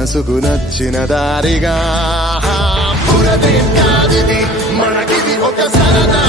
మనసుకు నచ్చిన దారిగా. పురదేం కాదిది మనకిది ఒక సరదా.